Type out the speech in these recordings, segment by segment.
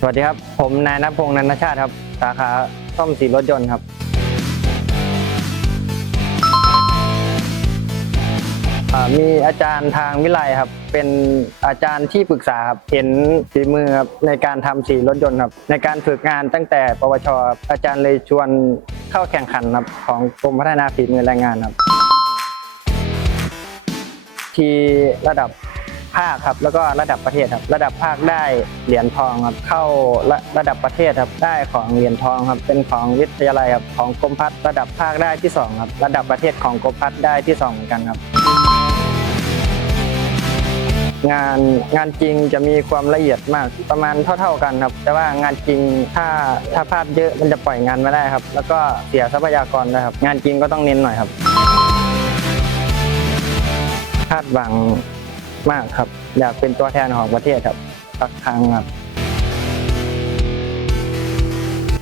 สวัสดีครับ ผมนายนพงษ์นันทชาติครับ สาขาซ่อมสีรถยนต์ครับ มีอาจารย์ทางวิไลครับ เป็นอาจารย์ที่ปรึกษาครับเห็นฝีมือครับในการทำสีรถยนต์ครับ ในการฝึกงานตั้งแต่ปวชครับอาจารย์เลยชวนเข้าแข่งขันครับของกรมพัฒนาฝีมือแรงงานครับ ที่ระดับ ภาคครับแล้วก็ระดับประเทศครับ ระดับภาคได้เหรียญทองครับเข้าระระดับประเทศครับได้ของเหรียญทองครับเป็นของวิทยาลัยครับของกรมพัฒน์ระดับภาคได้ที่สองครับระดับประเทศของกรมพัฒน์ได้ที่สองเหมือนกันครับ งานงานจริงจะมีความละเอียดมากประมาณเท่า ๆกันครับ แต่ว่างานจริงถ้าถ้าพลาดเยอะมันจะปล่อยงานไม่ได้ครับ แล้วก็เสียทรัพยากรนะครับ งานจริงก็ต้องเน้นหน่อยครับคาดหวัง มากครับ อยากเป็นตัวแทนของประเทศครับสักครั้งครับ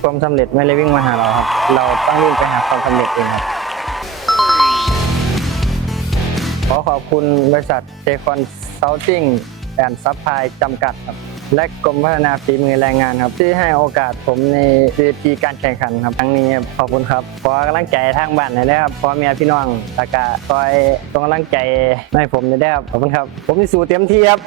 ความสำเร็จไม่ได้วิ่งมาหาเราครับ เราต้องวิ่งไปหาความสำเร็จเองครับขอขอบคุณบริษัทเทคอนซัลทิงแอนด์ซัพพลายจำกัดครับ และกรมพัฒนาฝีมือแรงงานครับ ที่ให้โอกาสผมในเวทีการแข่งขันครับครั้งนี้ขอบคุณครับขอกำลังใจทางบ้านหน่อยนะครับพ่อแม่พี่น้องตากะคอยส่งกำลังใจให้ผมหน่อยนะครับขอบคุณครับ ผมจะสู้เต็มที่ครับ